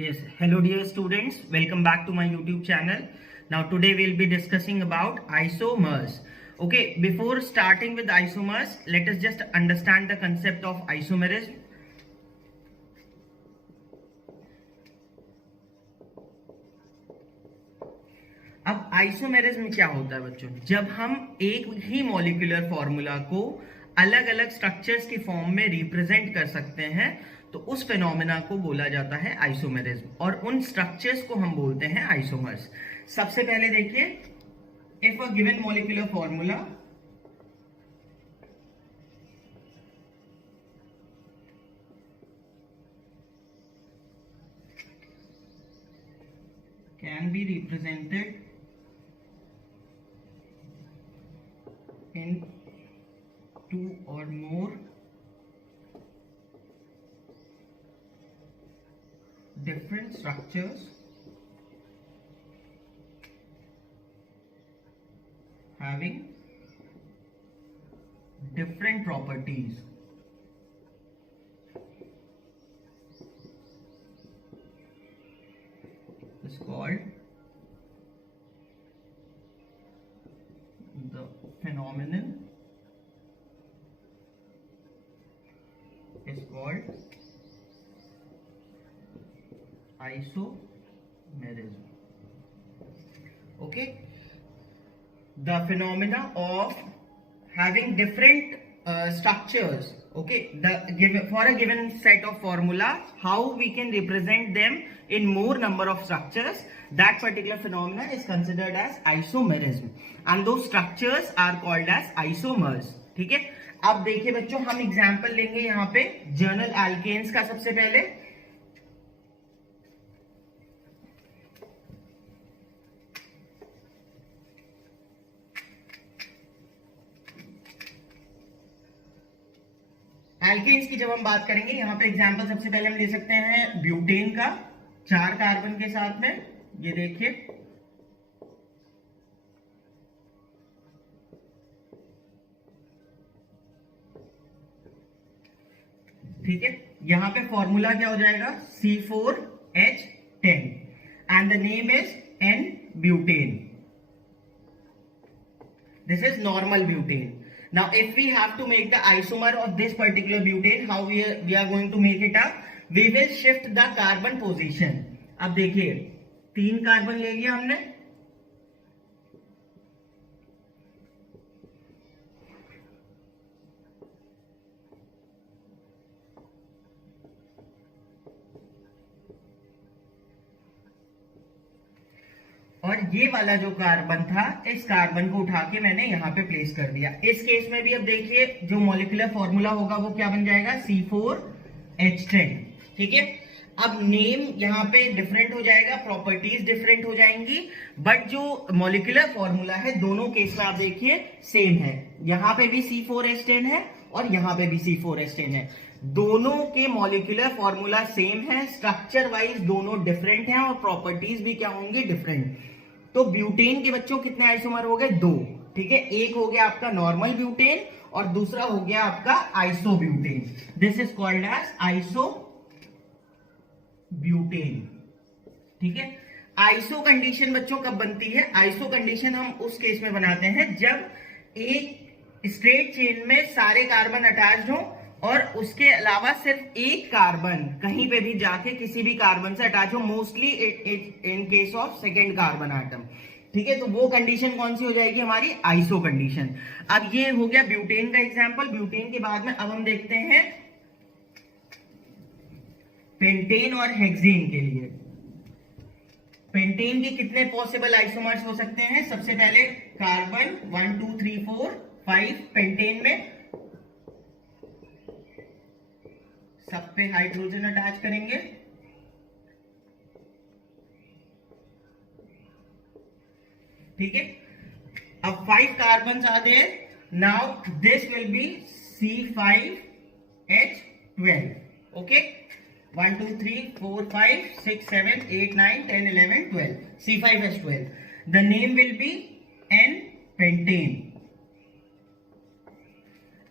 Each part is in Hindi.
Yes, hello dear students, welcome back to my YouTube channel. Now today we'll be discussing about isomers. Okay, before starting with isomers, let us just understand the concept of isomerism. अब आइसोमेरिज्म क्या होता है बच्चों? जब हम एक ही मॉलिक्यूलर फॉर्मूला को अलग अलग स्ट्रक्चर्स की फॉर्म में रिप्रेजेंट कर सकते हैं तो उस फेनोमेना को बोला जाता है आइसोमेरिज्म और उन स्ट्रक्चर्स को हम बोलते हैं आइसोमर्स। सबसे पहले देखिए, if a given molecular formula can be represented in two or more different structures having different properties is called the phenomenon is called isomerism. Okay, the phenomena of having different structures. Okay, for a given set of formula, how we can represent them in more number of structures, that particular phenomena is considered as isomerism and those structures are called as isomers. ठीक है, अब देखिए बच्चों, हम एग्जांपल लेंगे यहाँ पे जर्नल एल्केन्स का। सबसे पहले एल्केन्स की जब हम बात करेंगे, यहाँ पे एग्जांपल सबसे पहले हम ले सकते हैं ब्यूटेन का, 4 कार्बन के साथ में। ये देखिए, ठीक है, यहाँ पे फॉर्मूला क्या हो जाएगा, C4H10 and the name is N butane. This is normal butane. Now, if we have to make the isomer of this particular butane, how we are going to make it up? We will shift the carbon position. अब देखिए, 3 कार्बन ले लिया हमने, और ये वाला जो कार्बन था, इस कार्बन को उठा के मैंने यहाँ पे प्लेस कर दिया। इस केस में भी अब देखिए, जो मॉलिक्यूलर फॉर्मूला होगा वो क्या बन जाएगा, C4H10। ठीक है, अब नेम यहाँ पे डिफरेंट हो जाएगा, प्रॉपर्टीज डिफरेंट हो जाएंगी, बट जो मॉलिक्यूलर फॉर्मूला है दोनों केस में आप देखिए सेम है। यहाँ पे भी C4H10 है और यहाँ पे भी C4H10 है। दोनों के मॉलिक्यूलर फॉर्मूला सेम है, स्ट्रक्चर वाइज दोनों डिफरेंट हैं और प्रॉपर्टीज भी क्या होंगी, डिफरेंट। तो ब्यूटेन के बच्चों कितने आइसोमर हो गए, 2। ठीक है, एक हो गया आपका नॉर्मल ब्यूटेन और दूसरा हो गया आपका isobutane. This is called as isobutane. ठीक है, आइसो कंडीशन बच्चों कब बनती है? आइसो कंडीशन हम उस केस में बनाते हैं जब एक स्ट्रेट चेन में सारे कार्बन अटैच्ड हों और उसके अलावा सिर्फ एक कार्बन कहीं पे भी जाके किसी भी कार्बन से अटैच हो, mostly in case of second carbon atom. ठीक है, तो वो कंडीशन कौन सी हो जाएगी हमारी, आइसो कंडीशन। अब ये हो गया ब्यूटेन का एग्जांपल। ब्यूटेन के बाद में अब हम देखते हैं पेंटेन और हेक्सेन के लिए। पेंटेन के कितने पॉसिबल आइसोमर्स हो सकते हैं? सबसे पहले कार्बन 1 2 3 4 5 पेंटेन में सब पे हाइड्रोजन अटैच करेंगे। ठीक है, अब 5 carbon are there, now this will be C5H12. Okay, 1 2 3 4 5 6 7 8 9 10 11 12, C5H12. The name will be N pentane.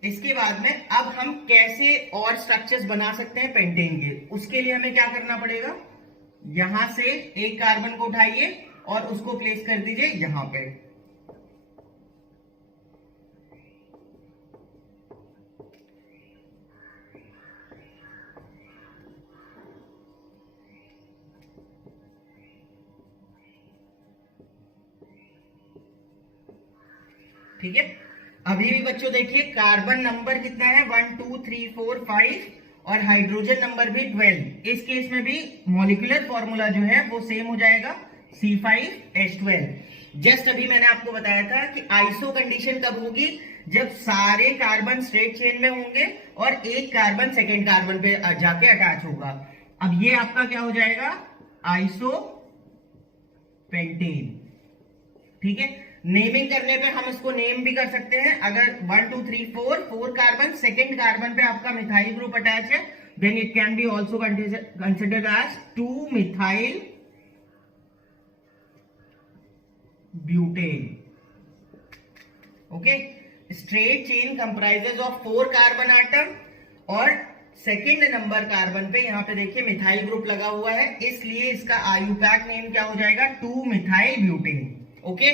इसके बाद में अब हम कैसे और स्ट्रक्चर्स बना सकते हैं पेंटेन के, उसके लिए हमें क्या करना पड़ेगा, यहां से एक कार्बन को उठाइए और उसको प्लेस कर दीजिए यहां पे। ठीक है, अभी भी बच्चों देखिए कार्बन नंबर कितना है 1 2 3 4 5 और हाइड्रोजन नंबर भी 12। इस केस में भी मॉलिक्यूलर फॉर्मूला जो है वो सेम हो जाएगा C5H12। जस्ट अभी मैंने आपको बताया था कि आइसो कंडीशन कब होगी, जब सारे कार्बन स्ट्रेट चेन में होंगे और एक कार्बन सेकेंड कार्बन पे जाके अटैच होगा। अब ये आपका क्या हो जाएगा, आइसो पेंटेन। ठीक है, नेमिंग करने पे हम इसको नेम भी कर सकते हैं। अगर 1 2 3 4 कार्बन, सेकेंड कार्बन पे आपका मिथाइल ग्रुप अटैच है, then it can be also considered as 2 methyl butane. Okay, straight chain comprises of 4 carbon atom और सेकेंड नंबर कार्बन पे यहां पे देखिए मिथाइल ग्रुप लगा हुआ है, इसलिए इसका आयुपैक नेम क्या हो जाएगा, 2 मिथाइल ब्यूटेन। ओके,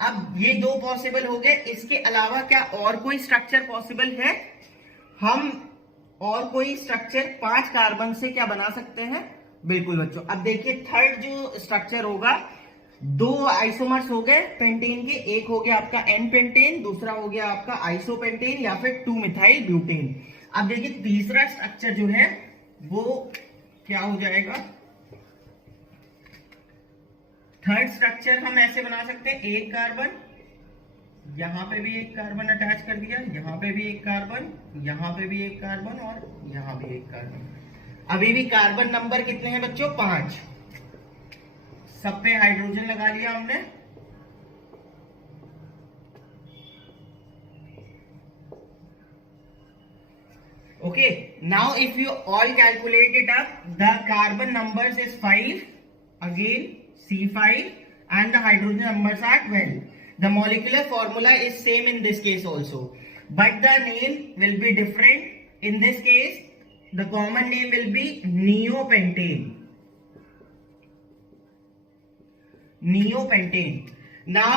अब ये दो पॉसिबल हो गए। इसके अलावा क्या और कोई स्ट्रक्चर पॉसिबल है? हम और कोई स्ट्रक्चर 5 कार्बन से क्या बना सकते हैं? बिल्कुल बच्चों, अब देखिए थर्ड जो स्ट्रक्चर होगा, 2 आइसोमर्स हो गए पेंटेन के, एक हो गया आपका एन पेंटेन, दूसरा हो गया आपका आइसोपेंटेन या फिर 2 मिथाइल ब्यूटेन। अब देखिए तीसरा स्ट्रक्चर जो है वो क्या हो जाएगा, थर्ड स्ट्रक्चर हम ऐसे बना सकते हैं, एक कार्बन, यहां पे भी एक कार्बन अटैच कर दिया, यहां पे भी एक कार्बन, यहां पे भी एक कार्बन और यहां भी एक कार्बन। अभी भी कार्बन नंबर कितने हैं बच्चों, 5। सब पे हाइड्रोजन लगा लिया हमने। Okay, now if you all calculate it up, the carbon numbers is 5 again C5 and the hydrogen numbers are 12. The molecular formula is same in this case also, but the name will be different. In this case, the common name will be neopentane. Neopentane. Now,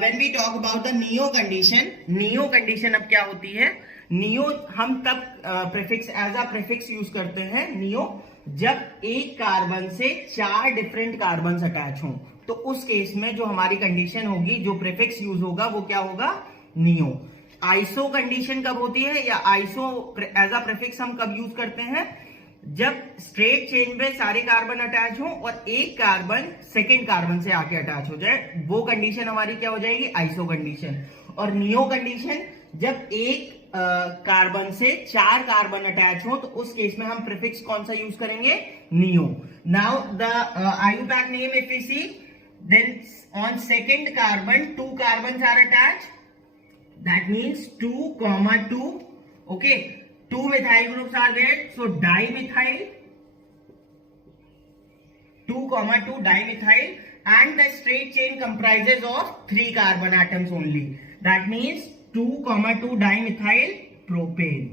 when we talk about the neo condition अब क्या होती है? नियो हम तब prefix as a prefix use करते हैं नियो, जब एक कार्बन से 4 डिफरेंट कार्बन अटैच हों, तो उस केस में जो हमारी कंडीशन होगी, जो प्रीफिक्स यूज होगा वो क्या होगा, नियो। आइसो कंडीशन कब होती है, या आइसो एज अ प्रीफिक्स हम कब यूज करते हैं, जब स्ट्रेट चेन पे सारे कार्बन अटैच हों और एक कार्बन सेकेंड कार्बन से आके अटैच हो जाए, वो कंडीशन हमारी क्या हो जाएगी, आइसो कंडीशन। और नियो कंडीशन जब एक कार्बन से 4 कार्बन अटैच हो, तो उस केस में हम प्रीफिक्स कौन सा यूज करेंगे, neo. Now the IUPAC name if we see, then on second carbon 2 carbon are attach, that means 2,2. Okay, 2 methyl groups are there, so dimethyl, 2,2 dimethyl, and the straight chain comprises of 3 carbon atoms only. That means 2,2 dimethyl propane.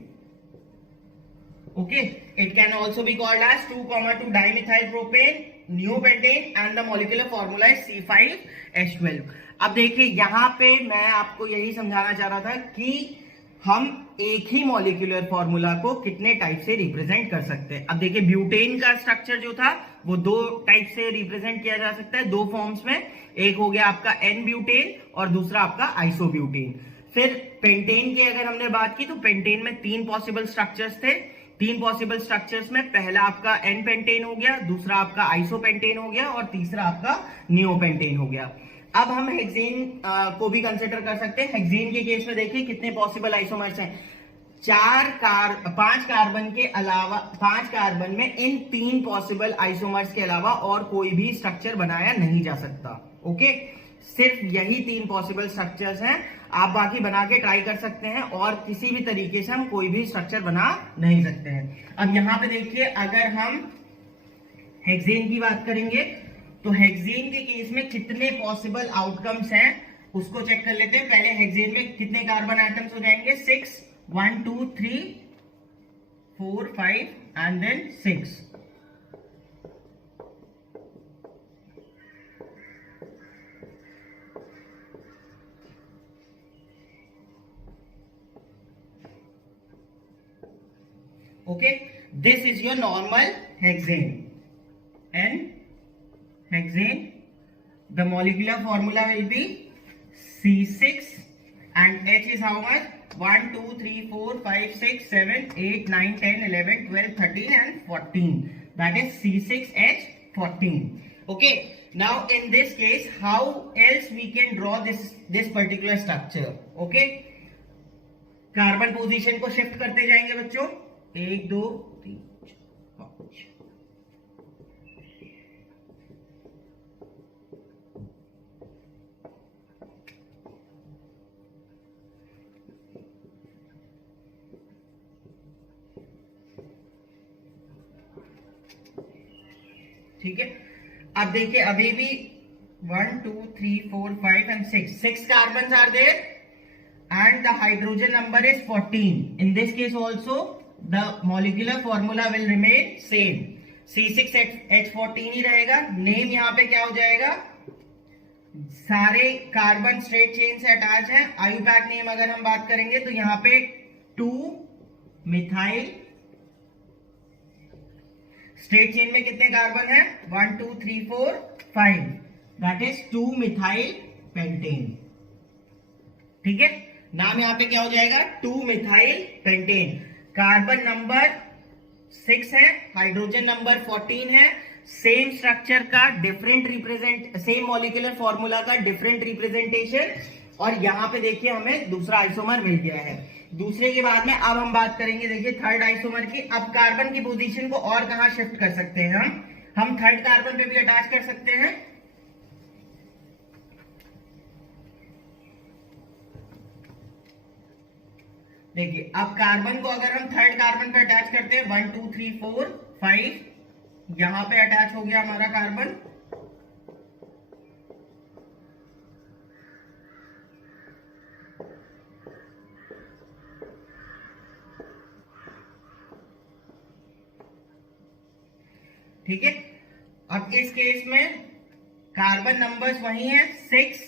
Okay, it can also be called as 2,2 dimethyl propane, neopentane, and the molecular formula is C5H12. अब देखिए यहां पे मैं आपको यही समझाना चाह रहा था कि हम एक ही मॉलिक्यूलर फॉर्मूला को कितने टाइप से रिप्रेजेंट कर सकते हैं। अब देखिए ब्यूटेन का स्ट्रक्चर जो था वो 2 टाइप से रिप्रेजेंट किया जा सकता है, 2 फॉर्म्स में। एक हो गया आपका एन ब्यूटेन और दूसरा आपका आइसोब्यूटेन। फिर पेंटेन की अगर हमने बात की तो पेंटेन में 3 पॉसिबल स्ट्रक्चर्स थे। 3 पॉसिबल स्ट्रक्चर्स में पहला आपका एन पेंटेन हो गया, दूसरा आपका आइसोपेंटेन हो गया और तीसरा आपका नियोपेंटेन हो गया। अब हम हेक्सेन को भी कंसिडर कर सकते हैं। हेक्सेन के केस में देखिए कितने पॉसिबल आइसोमर्स हैं, 5 कार्बन के अलावा, 5 कार्बन में इन 3 पॉसिबल आइसोमर्स के अलावा और कोई भी स्ट्रक्चर बनाया नहीं जा सकता। ओके, सिर्फ यही 3 पॉसिबल स्ट्रक्चर्स हैं, आप बाकी बना के ट्राई कर सकते हैं और किसी भी तरीके से हम कोई भी स्ट्रक्चर बना नहीं सकते हैं। अब यहां पे देखिए अगर हम हेक्सेन की बात करेंगे तो हेक्सेन के केस में कितने पॉसिबल आउटकम्स हैं उसको चेक कर लेते हैं। पहले हेक्सेन में कितने कार्बन एटम्स हो जाएंगे, 6, 1 2 3 4 5 and then 6। Okay, this is your normal hexane. N hexane. The molecular formula will be C6 and H is how much? 1, 2, 3, 4, 5, 6, 7, 8, 9, 10, 11, 12, 13 and 14. That is C6H14. Okay. Now in this case, how else we can draw this particular structure? Okay. Carbon position को शिफ्ट करते जाएंगे बच्चों. 1, 2, 3, 4, 5. ठीक है. अब देखिए अभी भी 1, 2, 3, 4, 5 and 6 carbons are there and the hydrogen number is 14. In this case also the molecular formula will remain same. C6H14 ही रहेगा. नेम यहाँ पे क्या हो जाएगा? सारे कार्बन स्ट्रेट चेन से अटैच है. आईयूपैक नेम अगर हम बात करेंगे तो यहाँ पे 2 मिथाइल. स्ट्रेट चेन में कितने कार्बन है? 1, 2, 3, 4, 5. That is 2 methyl pentane. ठीक है. नाम यहां पे क्या हो जाएगा? 2 मिथाइल पेंटेन. कार्बन नंबर 6 है, हाइड्रोजन नंबर 14 है. सेम स्ट्रक्चर का डिफरेंट सेम मॉलिक्यूलर फॉर्मूला का डिफरेंट रिप्रेजेंटेशन. और यहां पे देखिए हमें दूसरा आइसोमर मिल गया है. दूसरे के बाद में अब हम बात करेंगे देखिए थर्ड आइसोमर की. अब कार्बन की पोजीशन को और कहां शिफ्ट कर सकते हैं? हम थर्ड कार्बन पे भी अटैच कर सकते हैं. देखिए अब कार्बन को अगर हम थर्ड कार्बन पे अटैच करते हैं 1, 2, 3, 4, 5. यहां पे अटैच हो गया हमारा कार्बन. ठीक है. अब इस केस में कार्बन नंबर्स वही है 6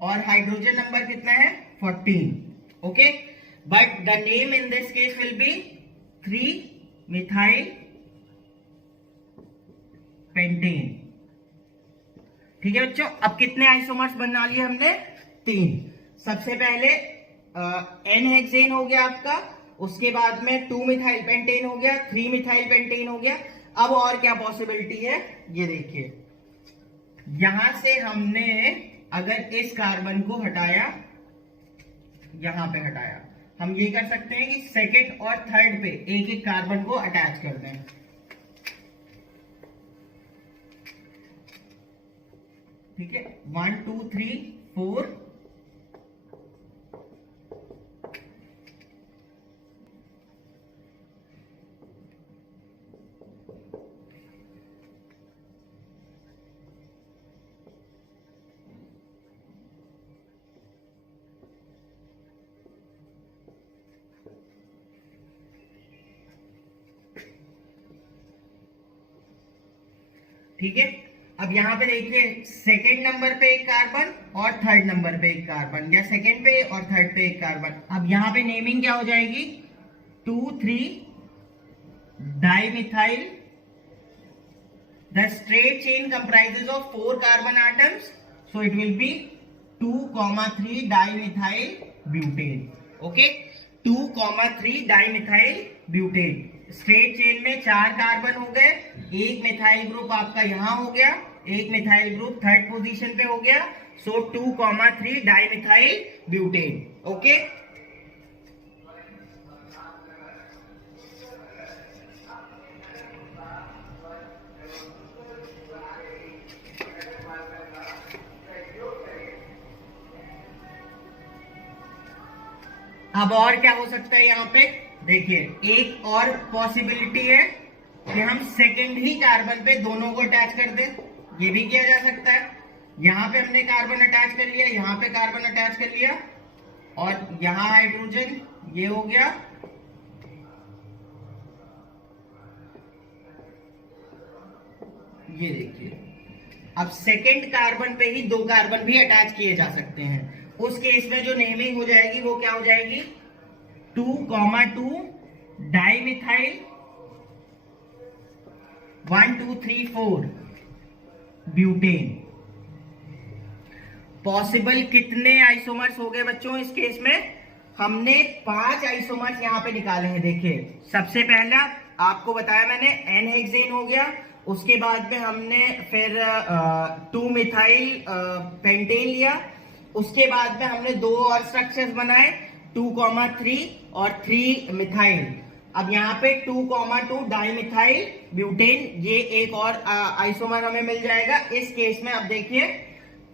और हाइड्रोजन नंबर कितना है? 14. Okay. But the name in this case will be 3 methyl pentane. ठीक है बच्चों. अब कितने आइसोमर्स बना लिए हमने? 3. सबसे पहले एन हेक्सेन हो गया आपका. उसके बाद में 2 मिथाइल पेंटेन हो गया, 3 मिथाइल पेंटेन हो गया. अब और क्या पॉसिबिलिटी है? ये देखिए यहां से हमने अगर इस कार्बन को हटाया, यहां पे हटाया, हम ये कर सकते हैं कि सेकंड और थर्ड पे एक एक कार्बन को अटैच कर दें. ठीक है. 1, 2, 3, 4. ठीक है. अब यहां पे देखिए सेकेंड नंबर पे एक कार्बन और थर्ड नंबर पे एक कार्बन, या सेकेंड पे और थर्ड पे एक कार्बन. अब यहां पे नेमिंग क्या हो जाएगी? 2, 3 dimethyl. The straight chain comprises of 4 carbon atoms, so it will be 2, 3 dimethyl butane. Okay. 2, 3 dimethyl butane. Straight chain में 4 कार्बन हो गए. एक मिथाइल ग्रुप आपका यहां हो गया, एक मिथाइल ग्रुप थर्ड पोजीशन पे हो गया. सो 2, 3 डाइमिथाइल ब्यूटेन. ओके. अब और क्या हो सकता है यहाँ पे? देखिए एक और पॉसिबिलिटी है कि हम सेकेंड ही कार्बन पे दोनों को अटैच कर दें. ये भी किया जा सकता है. यहां पे हमने कार्बन अटैच कर लिया, यहां पे कार्बन अटैच कर लिया, और यहां हाइड्रोजन, ये हो गया. ये देखिए अब सेकेंड कार्बन पे ही 2 कार्बन भी अटैच किए जा सकते हैं. उस केस में जो नेमिंग हो जाएगी वो क्या हो जाएगी? 2, 2 डाइमिथाइल 1 2 3 4 ब्यूटेन। पॉसिबल कितने आइसोमर्स हो गए बच्चों इस केस में? हमने 5 आइसोमर्स यहां पे निकाले हैं। देखिए, सबसे पहला आपको बताया मैंने एन हेक्सेन हो गया, उसके बाद में हमने फिर 2 मिथाइल पेंटेन लिया, उसके बाद में हमने 2 और स्ट्रक्चर्स बनाए 2,3 और 3 मिथाइल। अब यहाँ पे 2,2 डाइमिथाइल ब्यूटेन, ये एक और आइसोमर हमें मिल जाएगा। इस केस में अब देखिए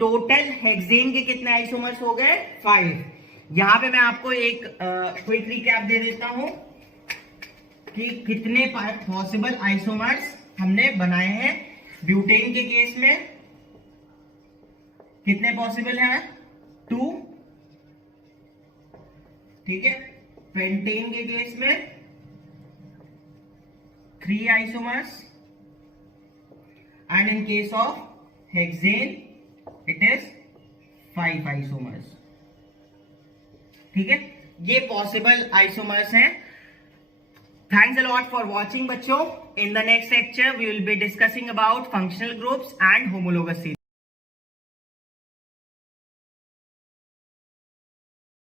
टोटल हेक्सेन के कितने आइसोमर्स हो गए? 5। यहां पे मैं आपको एक क्विक रिकैप दे देता हूं कि कितने पॉसिबल आइसोमर्स हमने बनाए हैं। ब्यूटेन के केस में कितने पॉसिबल हैं? 2, ठीक है। पेंटेन के केस में 3 isomers, and in case of hexane it is 5 isomers, ठीक है। ये पॉसिबल आइसोमर्स हैं। Thanks a lot for watching बच्चों। In the next lecture we will be discussing about functional groups and homologous series.